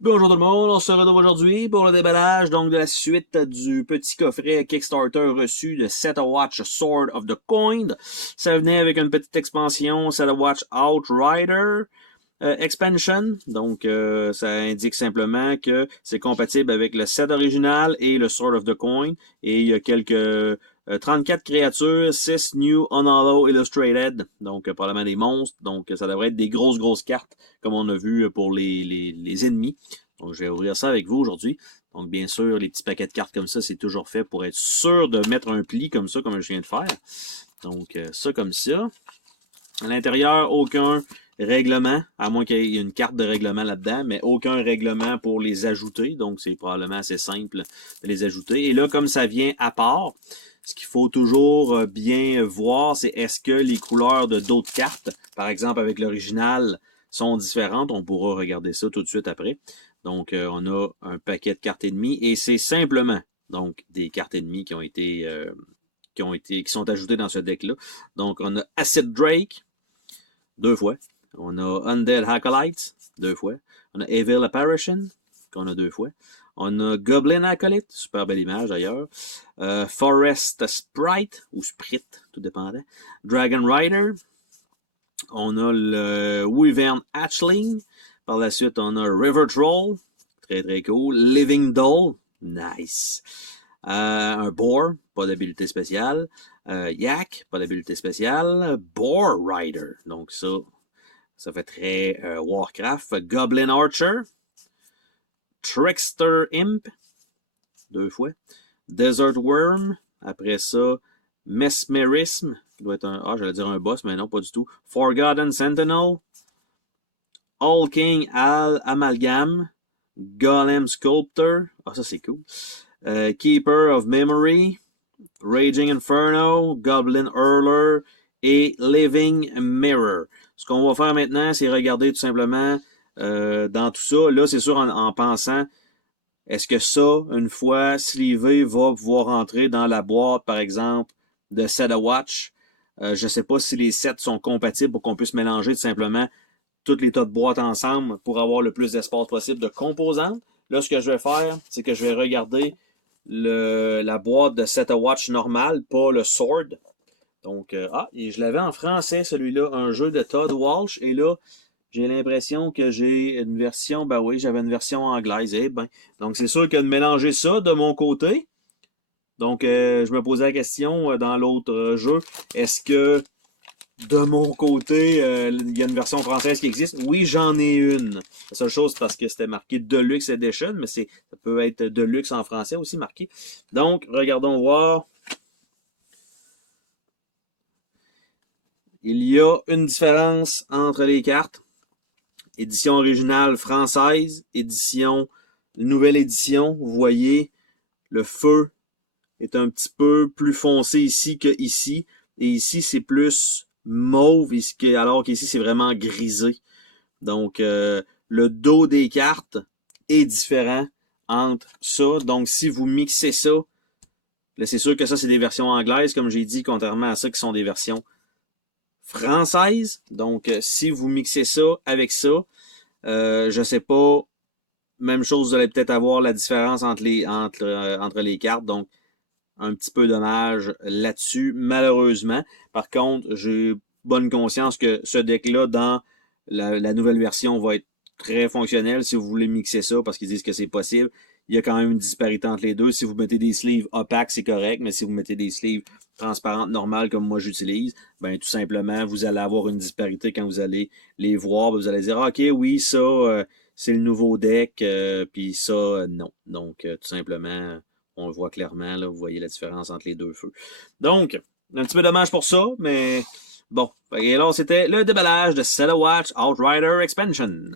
Bonjour tout le monde, on se retrouve aujourd'hui pour le déballage donc de la suite du petit coffret Kickstarter reçu de Setawatch Sword of the Coin. Ça venait avec une petite expansion Setawatch Outrider Expansion. Donc ça indique simplement que c'est compatible avec le set original et le Sword of the Coin. Et il y a quelques 34 créatures, 6 New Unhollow Illustrated, donc probablement des monstres, donc ça devrait être des grosses cartes, comme on a vu pour les ennemis. Donc je vais ouvrir ça avec vous aujourd'hui. Donc bien sûr, les petits paquets de cartes comme ça, c'est toujours fait pour être sûr de mettre un pli comme ça, comme je viens de faire. Donc ça comme ça. À l'intérieur, aucun règlement, à moins qu'il y ait une carte de règlement là-dedans, mais aucun règlement pour les ajouter, donc c'est probablement assez simple de les ajouter. Et là, comme ça vient à part, ce qu'il faut toujours bien voir, c'est est-ce que les couleurs de d'autres cartes, par exemple avec l'original, sont différentes. On pourra regarder ça tout de suite après. Donc, on a un paquet de cartes ennemies et c'est simplement donc des cartes ennemies qui sont ajoutées dans ce deck-là. Donc, on a Acid Drake, 2 fois. On a Undead Acolyte, 2 fois. On a Evil Apparition, qu'on a 2 fois. On a Goblin Acolyte, super belle image d'ailleurs. Forest Sprite, ou Sprite, tout dépendant. Dragon Rider. On a le Wyvern Hatchling. Par la suite, on a River Troll, très cool. Living Doll, nice. Un Boar, pas d'habilité spéciale. Yak, pas d'habilité spéciale. Boar Rider, donc ça fait très Warcraft. Goblin Archer. Trickster Imp, 2 fois. Desert Worm, après ça, Mesmerism, qui doit être j'allais dire un boss, mais non, pas du tout. Forgotten Sentinel. Hulking Amalgam. Golem Sculptor, ça c'est cool. Keeper of Memory. Raging Inferno, Goblin Hurler et Living Mirror. Ce qu'on va faire maintenant, c'est regarder tout simplement dans tout ça. Là, c'est sûr en pensant, est-ce que ça, une fois sleevé, va pouvoir rentrer dans la boîte, par exemple, de Setawatch? Je ne sais pas si les sets sont compatibles pour qu'on puisse mélanger tout simplement toutes les tas de boîtes ensemble pour avoir le plus d'espace possible de composantes. Là, ce que je vais faire, c'est que je vais regarder la boîte de Setawatch normale, pas le Sword. Donc, et je l'avais en français, celui-là, un jeu de Todd Walsh. Et là, j'ai l'impression que j'ai une version, ben oui, j'avais une version anglaise. Eh ben, donc c'est sûr que de mélanger ça de mon côté. Donc, je me posais la question dans l'autre jeu, est-ce que de mon côté, il y a une version française qui existe? Oui, j'en ai une. La seule chose, c'est parce que c'était marqué Deluxe Edition, mais ça peut être Deluxe en français aussi marqué. Donc, regardons voir. Il y a une différence entre les cartes. Édition originale française, nouvelle édition. Vous voyez, le feu est un petit peu plus foncé ici que ici. Et ici, c'est plus mauve, alors qu'ici, c'est vraiment grisé. Donc, le dos des cartes est différent entre ça. Donc, si vous mixez ça, là, c'est sûr que ça, c'est des versions anglaises, comme j'ai dit, contrairement à ça qui sont des versions françaises. Donc, si vous mixez ça avec ça, je sais pas, même chose, vous allez peut-être avoir la différence entre les cartes. Donc, un petit peu dommage là-dessus, malheureusement. Par contre, j'ai bonne conscience que ce deck-là, dans la nouvelle version, va être très fonctionnel si vous voulez mixer ça, parce qu'ils disent que c'est possible. Il y a quand même une disparité entre les deux. Si vous mettez des sleeves opaques, c'est correct, mais si vous mettez des sleeves transparentes normales comme moi j'utilise, ben tout simplement, vous allez avoir une disparité quand vous allez les voir. Vous allez dire, OK, oui, ça, c'est le nouveau deck, puis ça, non. Donc, tout simplement, on le voit clairement, là, vous voyez la différence entre les deux feux. Donc, un petit peu dommage pour ça, mais bon. Et alors, c'était le déballage de Setawatch Outrider Expansion.